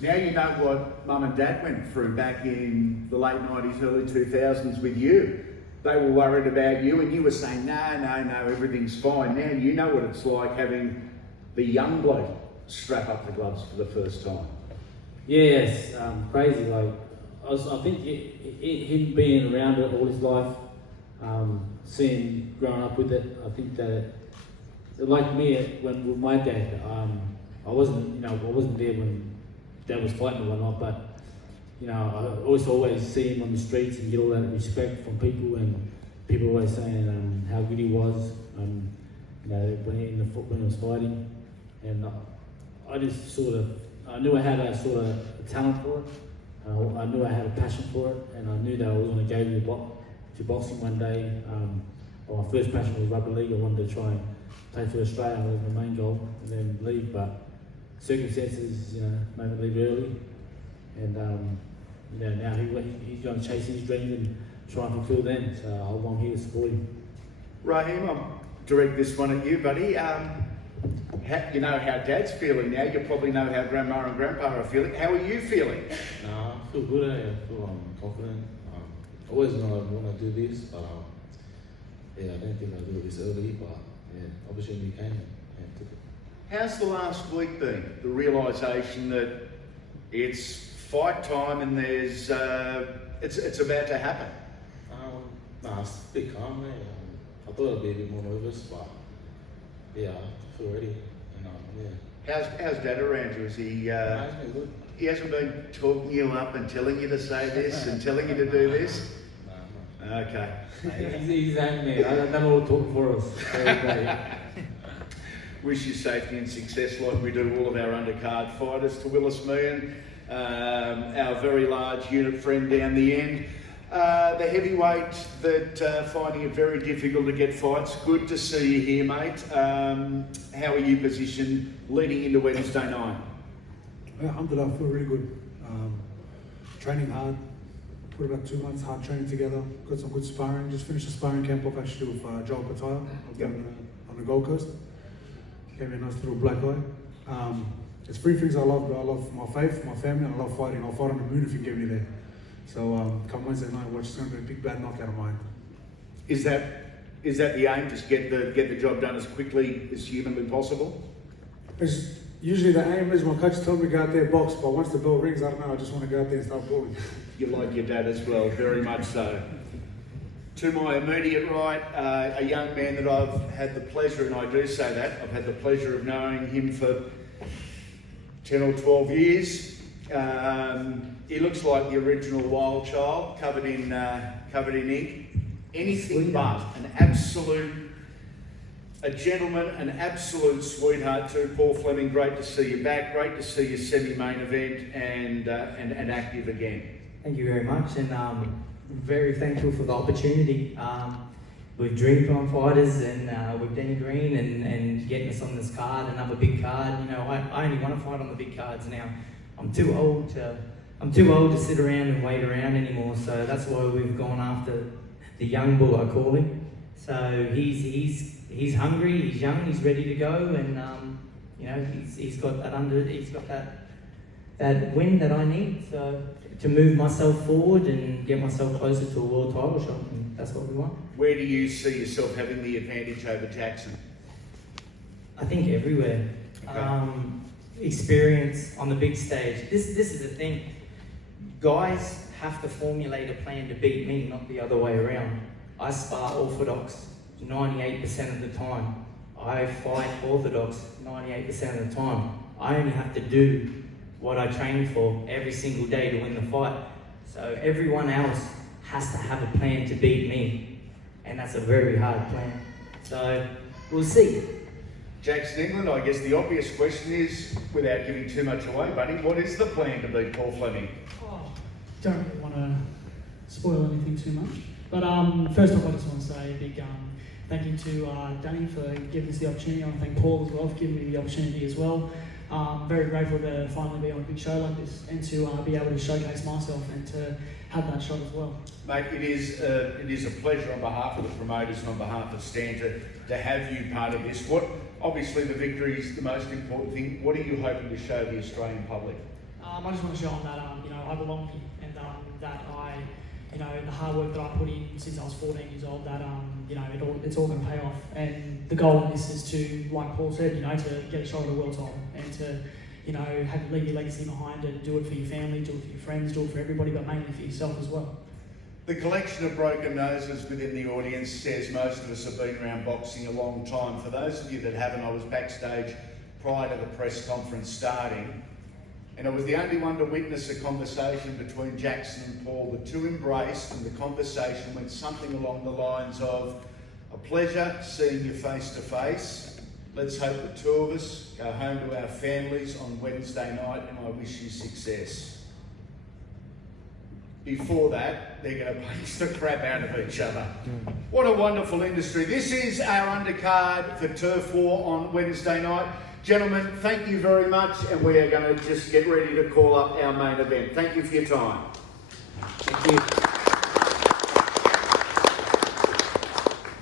Now you know what Mum and Dad went through back in the late 90s, early 2000s with you. They were worried about you and you were saying, no, everything's fine. Now you know what it's like having the young bloke strap up the gloves for the first time. Yeah, it's crazy. Like, I think him being around it all his life, seeing growing up with it, I think that, like me, when with my dad, I wasn't there when Dad was fighting or whatnot, but I always see him on the streets and get all that respect from people, and people always saying how good he was, when he was fighting, and I just I knew I had a sort of a talent for it. I knew I had a passion for it, and I knew that I was going to go to boxing one day. My first passion was rugby league. I wanted to try and play for Australia. That was my main goal, and then leave. But circumstances, made me leave early, and now he's going to chase his dreams and try and fulfil them. So I'm here to support him. Rahim, I'll direct this one at you, buddy. You know how Dad's feeling now. You probably know how Grandma and Grandpa are feeling. How are you feeling? I feel good. I feel confident. I always know I want to do this, but I didn't think I'd do it this early. But opportunity came and took it. How's the last week been? The realisation that it's fight time and there's it's about to happen. It's a bit calm, man. I thought I'd be a bit more nervous, but I feel ready. How's Dad around you? Is he? He's been good. He hasn't been talking you up and telling you to say this and telling you to do this? No. Okay. He's angry. I don't know what to talk for us. Wish you safety and success like we do all of our undercard fighters. To Willis, Meehan, our very large unit friend down the end. The heavyweight that finding it very difficult to get fights. Good to see you here, mate. How are you positioned leading into Wednesday night? Alhamdulillah, I feel really good. Training hard. Put about 2 months hard training together. Got some good sparring. Just finished a sparring camp off actually with Joel Pataya on the Gold Coast. Gave me a nice little black eye. It's three things I love, bro. I love my faith, my family, and I love fighting. I'll fight on the moon if you get me there. So come Wednesday night, watch. It's going to be a big bad knockout of mine. Is that the aim? Just get the job done as quickly as humanly possible? It's usually the aim is my coach told me to go out there box, but once the bell rings, I don't know. I just want to go out there and start balling. You like your dad as well, very much so. To my immediate right, a young man that I've had the pleasure, and I do say that, I've had the pleasure of knowing him for 10 or 12 years. He looks like the original Wild Child, covered in ink. Anything but a gentleman, an absolute sweetheart too. Paul Fleming, great to see you back. Great to see you semi-main event and active again. Thank you very much, and very thankful for the opportunity. With Dreamtime Fighters and with Danny Green and getting us on this card, another big card. I only want to fight on the big cards now. I'm too old to sit around and wait around anymore. So that's why we've gone after the young bull, I call him. So he's hungry, he's young, he's ready to go, and he's got that win that I need. So to move myself forward and get myself closer to a world title shot, and that's what we want. Where do you see yourself having the advantage over Jackson? I think everywhere. Okay. Experience on the big stage. This is the thing. Guys have to formulate a plan to beat me, not the other way around. I spar orthodox 98% of the time. I fight orthodox 98% of the time. I only have to do what I train for every single day to win the fight. So everyone else has to have a plan to beat me, and that's a very hard plan. So we'll see. Jackson, England, I guess the obvious question is, without giving too much away, buddy, what is the plan to beat Paul Fleming? Don't really want to spoil anything too much. But first off, I just want to say a big thank you to Danny for giving us the opportunity. I want to thank Paul as well for giving me the opportunity as well. Very grateful to finally be on a big show like this and to be able to showcase myself and to have that shot as well. Mate, it is a pleasure on behalf of the promoters and on behalf of Stan to have you part of this. Obviously the victory is the most important thing. What are you hoping to show the Australian public? I just want to show him that I belong here, and that I, the hard work that I put in since I was 14 years old, that it's all going to pay off. And the goal in this is to, like Paul said, to get a shot at a world title and to leave your legacy behind and do it for your family, do it for your friends, do it for everybody, but mainly for yourself as well. The collection of broken noses within the audience says most of us have been around boxing a long time. For those of you that haven't, I was backstage prior to the press conference starting, and I was the only one to witness a conversation between Jackson and Paul. The two embraced, and the conversation went something along the lines of, "A pleasure seeing you face to face. Let's hope the two of us go home to our families on Wednesday night, and I wish you success." Before that, they're going to punch the crap out of each other. What a wonderful industry. This is our undercard for Turf War on Wednesday night. Gentlemen, thank you very much, and we are going to just get ready to call up our main event. Thank you for your time. Thank you.